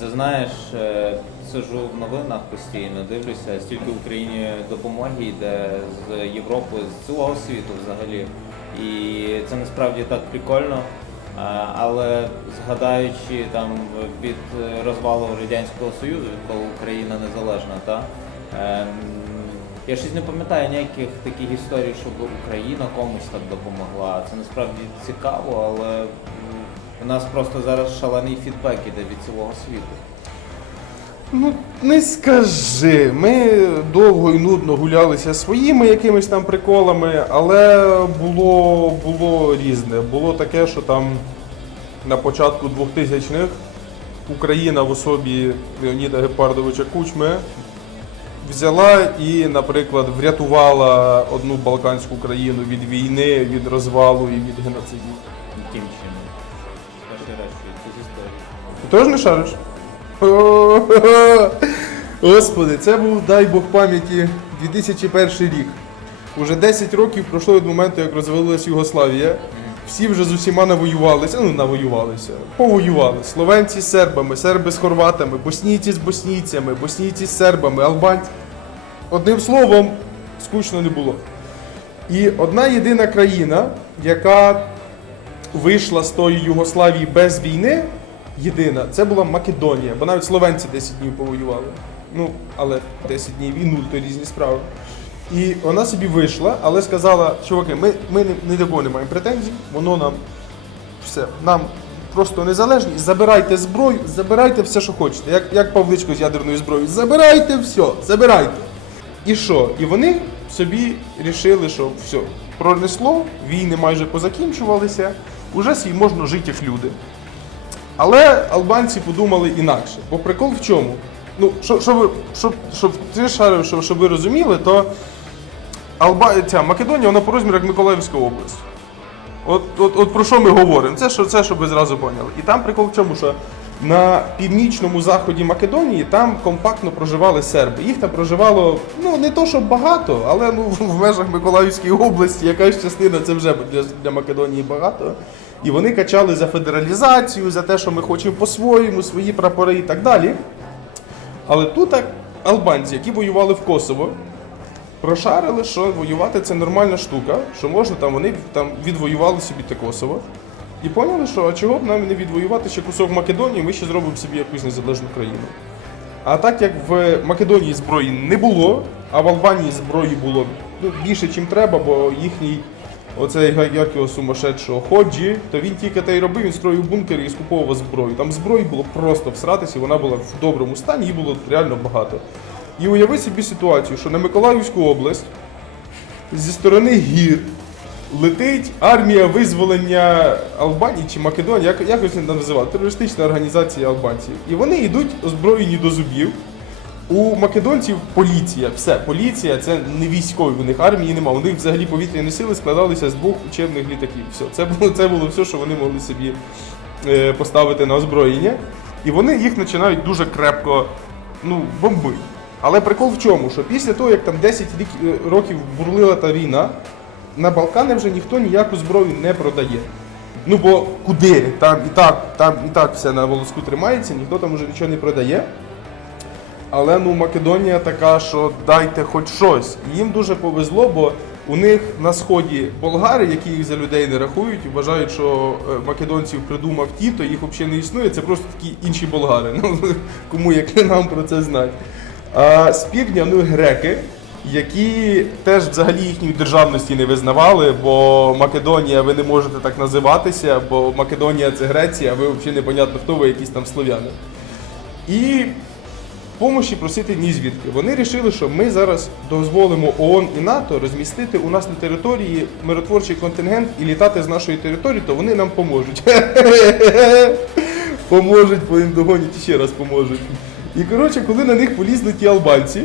Це знаєш, е, сижу в новинах постійно, дивлюся, стільки Україні допомоги йде з Європи, з цілого світу взагалі. І це насправді так прикольно. Але згадаючи там від розвалу Радянського Союзу, відколи Україна незалежна, та ем, я щось не пам'ятаю ніяких таких історій, щоб Україна комусь так допомогла. Це насправді цікаво, але у нас просто зараз шалений фідбек іде від цілого світу. Ну, не скажи. Ми довго і нудно гулялися своїми якимись там приколами, але було, було різне. Було таке, що там на початку 2000-х Україна в особі Леоніда Гепардовича Кучми взяла і, наприклад, врятувала одну Балканську країну від війни, від розвалу і від геноциду. Теж не шариш? Господи, це був, дай Бог пам'яті, 2001 рік. Уже 10 років пройшло від моменту, як розвалилась Югославія. Всі вже з усіма навоювалися, ну навоювалися, повоювали. Словенці з сербами, серби з хорватами, боснійці з боснійцями, боснійці з сербами, албанці. Одним словом, скучно не було. І одна єдина країна, яка вийшла з тої Югославії без війни, єдина, це була Македонія, бо навіть словенці 10 днів повоювали. Ну, але 10 днів і нуль то різні справи. І вона собі вийшла, але сказала, чуваки, ми, ми ні, до кого не маємо претензій, воно нам все, нам просто незалежні, забирайте зброю, забирайте все, що хочете. Як, як Павличко з ядерною зброєю, забирайте все, забирайте. І що? І вони собі рішили, що все, пронесло, війни майже позакінчувалися, уже свій можна жити як люди. Але албанці подумали інакше. Бо прикол в чому? Ну, що, що ви, щоб, щоб ти шарив, щоб, щоб ви розуміли, то Алба... ця Македонія вона по розмірах Миколаївська область. От, от, от про що ми говоримо? Це, що, це щоб ви зразу поняли. І там прикол в чому, що на північному заході Македонії там компактно проживали серби. Їх там проживало ну не то, що багато, але ну в межах Миколаївської області якась частина це вже для, для Македонії багато. І вони качали за федералізацію, за те, що ми хочемо по-своєму, свої прапори і так далі. Але тут албанці, які воювали в Косово, прошарили, що воювати це нормальна штука, що можна там вони там відвоювали собі те Косово. І поняли, що а чого б нам не відвоювати ще кусок Македонії, ми ще зробимо собі якусь незалежну країну. А так як в Македонії зброї не було, а в Албанії зброї було ну, більше, ніж треба, бо їхній оцей га- як його сумасшедшого ходжі, то він тільки те й робив, він строїв бункери і скуповував зброю. Там зброї було просто всратися, вона була в доброму стані, її було реально багато. І уяви собі ситуацію, що на Миколаївську область зі сторони гір летить армія визволення Албанії чи Македонії, як, якось не називати, терористична організація албанців. І вони йдуть озброєні до зубів. У македонців поліція, все, поліція це не військові, у них армії немає. У них взагалі повітряні сили складалися з двох учебних літаків. Все, це було, це було все, що вони могли собі е, поставити на озброєння. І вони їх починають дуже крепко ну, бомбити. Але прикол в чому? Що після того, як там 10 рік, е, років бурлила та війна, на Балкани вже ніхто ніяку зброю не продає. Ну бо куди? Там і так, там і так все на волоску тримається, ніхто там уже нічого не продає. Але ну Македонія така, що дайте хоч щось. Їм дуже повезло, бо у них на сході болгари, які їх за людей не рахують, вважають, що е, македонців придумав ті, то їх взагалі не існує. Це просто такі інші болгари. Ну кому як не нам про це знати. А з півдня ну греки, які теж взагалі їхньої державності не визнавали, бо Македонія ви не можете так називатися, бо Македонія це Греція, а ви взагалі непонятно хто ви якісь там слов'яни. І помощі просити ні звідки. Вони вирішили, що ми зараз дозволимо ООН і НАТО розмістити у нас на території миротворчий контингент і літати з нашої території, то вони нам поможуть. Поможуть, бо їм догонять і ще раз поможуть. І коротше, коли на них полізли ті албанці,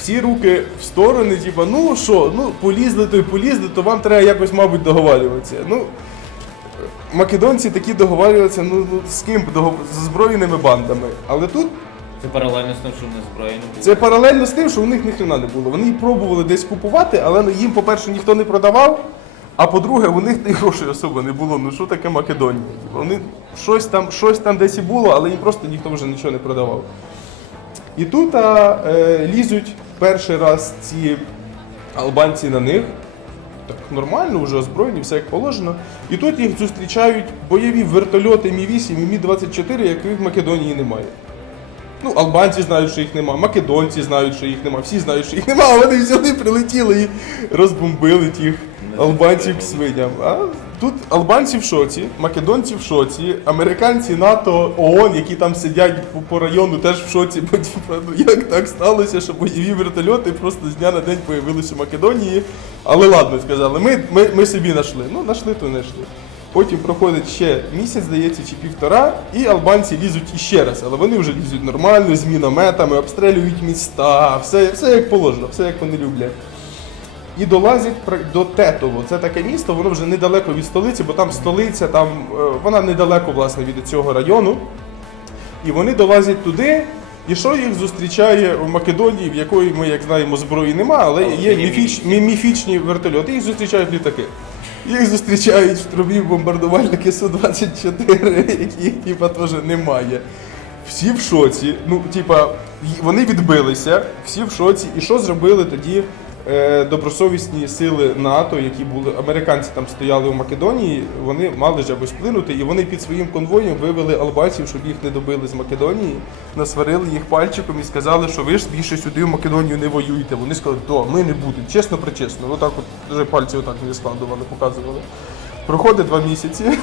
всі руки в сторони, типа, ну що, ну полізли, то й полізли, то вам треба якось, мабуть, договарюватися. Ну, македонці такі договарюються, ну, ну з ким з збройними бандами. Але тут Це паралельно з тим, що не збройні були. це паралельно з тим, що у них ніхрена не було. Вони пробували десь купувати, але їм, по-перше, ніхто не продавав. А по-друге, у них грошей особо не було. Ну що таке Македонія? Вони щось там, щось там десь і було, але їм просто ніхто вже нічого не продавав. І тут а, е, лізуть перший раз ці албанці на них. Так нормально, вже озброєні, все як положено. І тут їх зустрічають бойові вертольоти Мі-8 і Мі-24, яких в Македонії немає. Ну, албанці знають, що їх нема, македонці знають, що їх нема, всі знають, що їх нема, а вони взяли, прилетіли і розбомбили тих албанців к свиням. А тут албанці в шоці, македонці в шоці, американці НАТО, ООН, які там сидять по, району, теж в шоці. Бо типа, ну як так сталося, що бойові вертольоти просто з дня на день появилися в Македонії. Але ладно, сказали, ми, ми, ми собі знайшли. Ну, знайшли, то знайшли. Потім проходить ще місяць, здається, чи півтора, і албанці лізуть іще раз, але вони вже лізуть нормально, з мінометами, обстрілюють міста, все, все як положено, все як вони люблять. І долазять до Тетово. Це таке місто, воно вже недалеко від столиці, бо там столиця, там е, вона недалеко власне від цього району. І вони долазять туди. І що їх зустрічає в Македонії, в якої ми, як знаємо, зброї нема, але є міфіч, міфічні вертольоти. Їх зустрічають літаки. Їх зустрічають в трубі бомбардувальники Су-24, яких типа теж немає. Всі в шоці. Ну, типа, вони відбилися, всі в шоці. І що зробили тоді добросовісні сили НАТО, які були американці там стояли у Македонії, вони мали ж якось вплинути, і вони під своїм конвоєм вивели албанців, щоб їх не добили з Македонії, насварили їх пальчиком і сказали, що ви ж більше сюди в Македонію не воюєте. Вони сказали, то ми не будемо, чесно причесно. Отак от вже пальці отак не складували, показували. Проходить два місяці,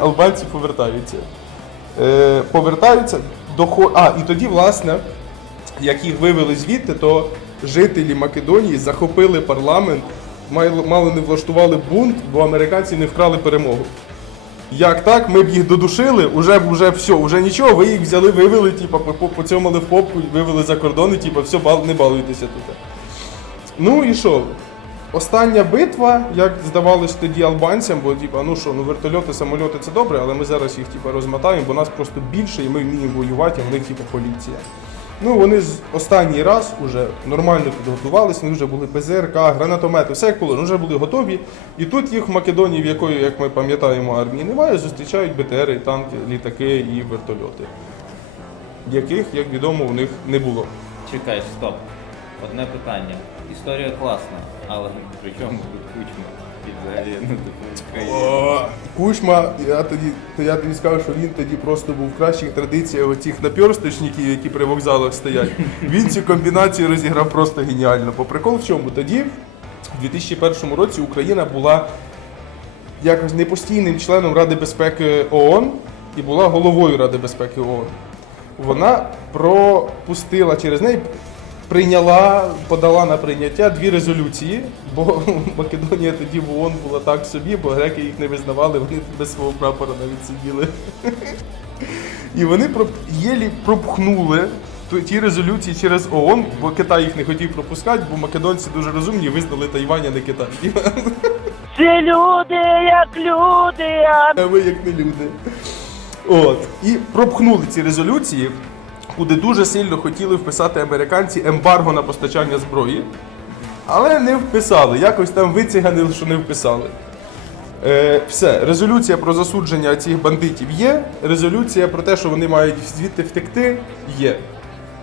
албанці повертаються. Е, повертаються до А, і тоді, власне, як їх вивели звідти, то жителі Македонії захопили парламент, мало, не влаштували бунт, бо американці не вкрали перемогу. Як так, ми б їх додушили, уже, уже все, уже нічого, ви їх взяли, вивели, типу, по- поцьомали в попку, вивели за кордон і типу, все, не балуйтеся тут. Ну і що? Остання битва, як здавалось тоді албанцям, бо типа, ну що, ну вертольоти, самольоти це добре, але ми зараз їх типа, розмотаємо, бо нас просто більше і ми вміємо воювати, а в них типа поліція. Ну вони з останній раз уже нормально підготувалися, вони вже були ПЗРК, гранатомети, все як було, вже були готові. І тут їх в Македонії, в якої, як ми пам'ятаємо, армії немає, зустрічають БТРи, танки, літаки і вертольоти, яких, як відомо, у них не було. Чекай, стоп. Одне питання. Історія класна, але при чому тут кучма? Взагалі, ну типу, О, Кучма, я тоді, то я тобі скажу, що він тоді просто був в кращих традиціях оцих наперсточників, які при вокзалах стоять. Він цю комбінацію розіграв просто геніально. По прикол в чому? Тоді, в 2001 році, Україна була якось не постійним членом Ради безпеки ООН і була головою Ради безпеки ООН. Вона пропустила через неї. Прийняла, подала на прийняття дві резолюції, бо Македонія тоді в ООН була так собі, бо греки їх не визнавали, вони без свого прапора навіть сиділи. І вони єлі пропхнули ті резолюції через ООН, бо Китай їх не хотів пропускати, бо македонці дуже розумні визнали Тайвань, а не Китай. Всі люди як люди, А ви як не люди. От. І пропхнули ці резолюції, куди дуже сильно хотіли вписати американці ембарго на постачання зброї. Але не вписали. Якось там вициганили, що не вписали. Е, все, резолюція про засудження цих бандитів є. Резолюція про те, що вони мають звідти втекти, є.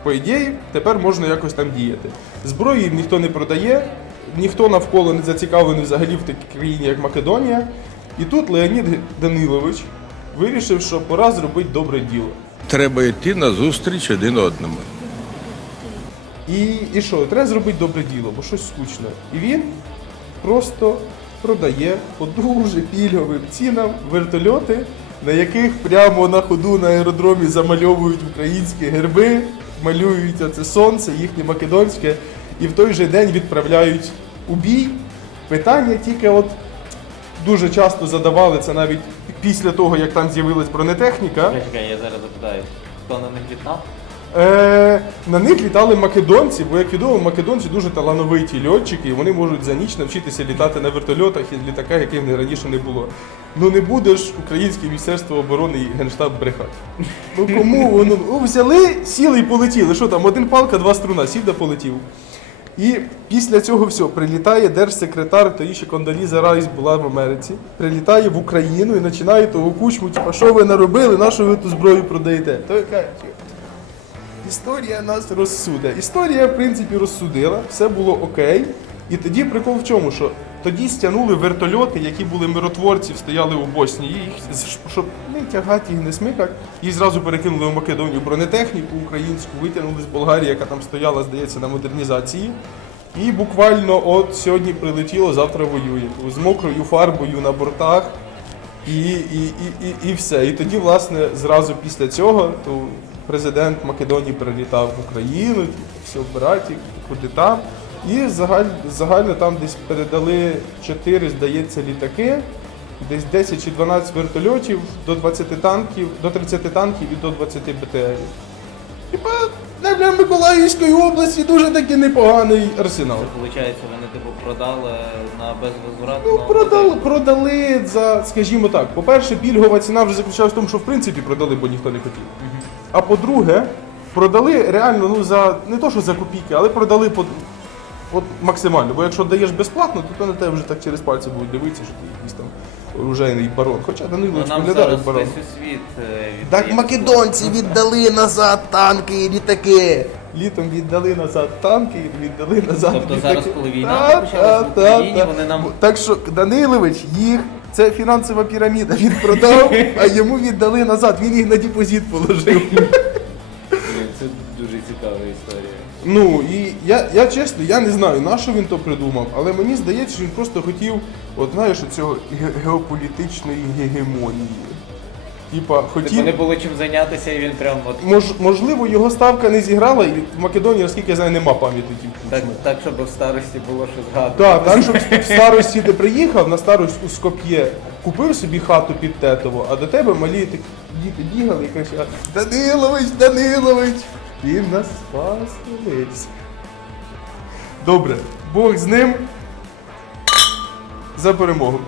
По ідеї, тепер можна якось там діяти. Зброї їм ніхто не продає, ніхто навколо не зацікавлений взагалі в такій країні, як Македонія. І тут Леонід Данилович вирішив, що пора зробити добре діло. Треба йти на зустріч один одному. І, і що, треба зробити добре діло, бо щось скучно. І він просто продає по дуже пільговим цінам вертольоти, на яких прямо на ходу на аеродромі замальовують українські герби, малюють оце сонце, їхнє македонське, і в той же день відправляють у бій. Питання тільки от дуже часто задавали це навіть після того, як там з'явилась бронетехніка. Чекай, я зараз запитаю, хто на них літав? Е, на них літали македонці, бо як відомо, македонці дуже талановиті льотчики, і вони можуть за ніч навчитися літати на вертольотах і літаках, яких раніше не було. Ну не будеш українське міністерство оборони і генштаб брехати. Ну кому воно ну, взяли, сіли і полетіли. Що там, один палка, два струна, сів да полетів. І після цього всього прилітає держсекретар, тоді ще Кондоліза Райс була в Америці, прилітає в Україну і починає того кучму, типа, що ви наробили, на що ви ту зброю продаєте? То я кажу, Історія нас розсуде. Історія, в принципі, розсудила, все було окей. І тоді прикол в чому, що тоді стягнули вертольоти, які були миротворців, стояли у Боснії, їх, щоб тягати їх, не смикати. Їх зразу перекинули в Македонію бронетехніку українську, витягнули з Болгарії, яка там стояла, здається, на модернізації. І буквально от сьогодні прилетіло, завтра воює. З мокрою фарбою на бортах. І, і, і, і, і все. І тоді, власне, зразу після цього то президент Македонії прилітав в Україну, все браті, куди там. І загаль, загально там десь передали 4, здається, літаки, десь 10 чи 12 вертольотів, до 20 танків, до 30 танків і до 20 БТРів. Типа, для Миколаївської області дуже таки непоганий арсенал. Це Виходить, вони типу продали на безвозвратну. Ну, продали, продали за, скажімо так, по-перше, пільгова ціна вже заключалась в тому, що в принципі продали, бо ніхто не хотів. А по-друге, продали реально ну, за не то, що за копійки, але продали по, от, максимально. Бо якщо даєш безплатно, то, то на тебе вже так через пальці будуть дивитися, що ти якийсь там оружейний барон. Хоча Ну, Данилович нам виглядає зараз барон. весь у світ е, віддає. Так македонці віддали назад танки і літаки. Літом віддали назад танки, віддали назад Тобто літаки. зараз, коли війна Та, почалась в та, та, Україні, та. вони нам- Так що Данилович їх, це фінансова піраміда, він продав, а йому віддали назад, він їх на депозит положив. Це дуже цікава історія. Ну і я, я чесно, я не знаю, на що він то придумав, але мені здається, що він просто хотів, от знаєш, цього геополітичної гегемонії. Типа, хотів. Типу не було чим зайнятися, і він прям от Мож, можливо, його ставка не зіграла, і в Македонії, наскільки я знаю, нема пам'ятників. так, так, щоб в старості було що згадувати. Так, так, щоб в старості ти приїхав, на старость у Скоп'є, купив собі хату під Тетово, а до тебе малі діти бігали і кричали Данилович, Данилович, він нас спас колись. Добре, Бог з ним за перемогу.